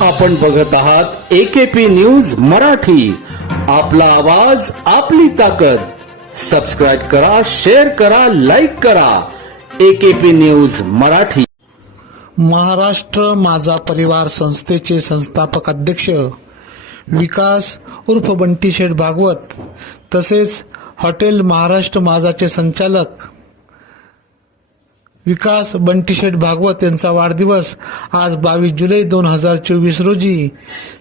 आपण बघत आहात एकेपी न्यूज मराठी. आपला आवाज आपली ताकद. सबस्क्राईब करा शेअर करा लाईक करा. AKP news Marathi. महाराष्ट्र माझा परिवार संस्थेचे संस्थापक अध्यक्ष विकास उर्फ बंटी शेठ भागवत तसेच हॉटेल महाराष्ट्र माझाचे संचालक विकास बंटीशेठ भागवत यांचा वाढदिवस आज बावीस जुलै दोन हजार चोवीस रोजी.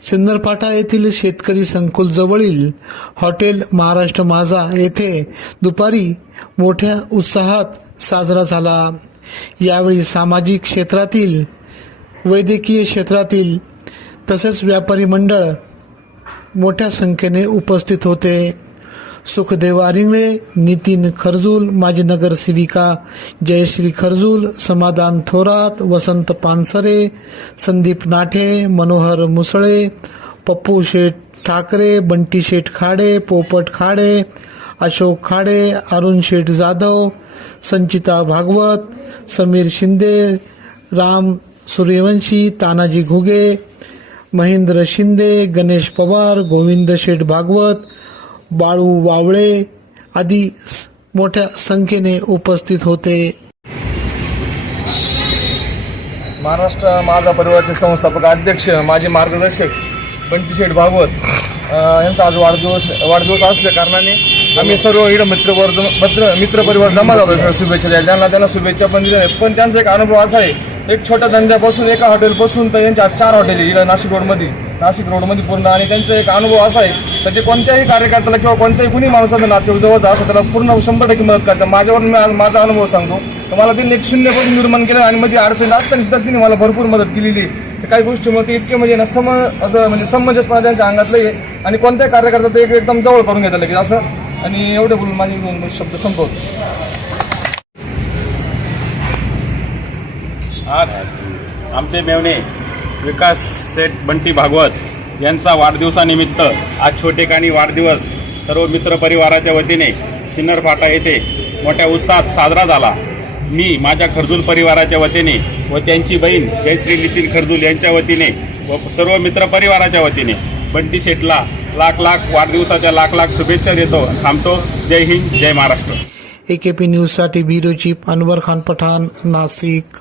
सिन्नरपाठा येथील शेतकरी संकुल जवळील हॉटेल महाराष्ट्र माझा येथे दुपारी मोठ्या उत्साहात साजरा झाला. यावेळी सामाजिक क्षेत्रातील वैद्यकीय क्षेत्रातील तसेच व्यापारी मंडळ मोठ्या संख्येने उपस्थित होते. सुखदेव आरिंगळे नितीन खरजूल माजी नगरसेविका जयश्री खरजूल समाधान थोरात वसंत पानसरे संदीप नाठे मनोहर मुसळे पप्पू शेठ ठाकरे बंटी शेठ खाडे पोपट खाडे अशोक खाडे अरुण शेठ जाधव संचिता भागवत समीर शिंदे राम सूर्यवंशी तानाजी घुगे महेंद्र शिंदे गणेश पवार गोविंद शेठ भागवत बाळू वावळे आदी मोठ्या संख्येने उपस्थित होते. महाराष्ट्र माझा परिवारचे संस्थापक अध्यक्ष माझे मार्गदर्शक बंटी शेठ भागवत यांचा आज वाढदिवस वाढदिवस असल्या कारणाने आम्ही सर्व इकडं मित्रवर्ग मित्र मित्रपरिवार जमा झालो. शुभेच्छा द्यायला त्यांना त्यांना शुभेच्छा पण दिल्या पण त्यांचा एक अनुभव असा आहे एक छोट्या धंद्यापासून एका हॉटेलपासून तर यांच्या आज चार हॉटेल आहे इकडं नाशिक रोडमध्ये नाशिक रोडमध्ये पूर्ण आणि त्यांचा एक अनुभव असा आहे तर ते कोणत्याही कार्यकर्त्याला किंवा कोणत्याही कुणी माणसाचा नाते जवळचा असं त्याला पूर्ण शंभर टक्के मदत करतात. माझ्यावर मी आज माझा अनुभव सांगतो. तर मला त्यांनी एक शून्यपासून निर्माण केलं आणि मध्ये अडचण असताना सुद्धा त्यांनी मला भरपूर मदत केलेली आहे. तर काही गोष्टीमध्ये इतके म्हणजे ना सम असं म्हणजे समंजसपणा त्यांच्या अंगातलं आहे. आणि कोणत्याही कार्यकर्ता ते एक एकदम जवळ करून घेतात लगेच. असं आणि एवढे बोलून माझे दोन शब्द संपवतो. आज आमचे मेवणे. विकास सेठ बंटी भागवत यांचा वाढदिवसानिमित्त आज छोटेखानी वाढदिवस. सर्व मित्रपरिवाराच्या वतीने सिन्नर फाटा येथे मोठ्या उत्साहात साजरा झाला. मी माझ्या खर्जूल परिवाराच्या वतीने व त्यांची बहीण जयश्री नितीन खर्जूल यांच्या वतीने व सर्व मित्रपरिवाराच्या वतीने बंटी शेठला लाख लाख वाढदिवसाच्या लाख लाख शुभेच्छा देतो थांबतो. जय हिंद जय महाराष्ट्र. ए के पी न्यूजसाठी ब्युरो चीफ अनवर खान पठाण नाशिक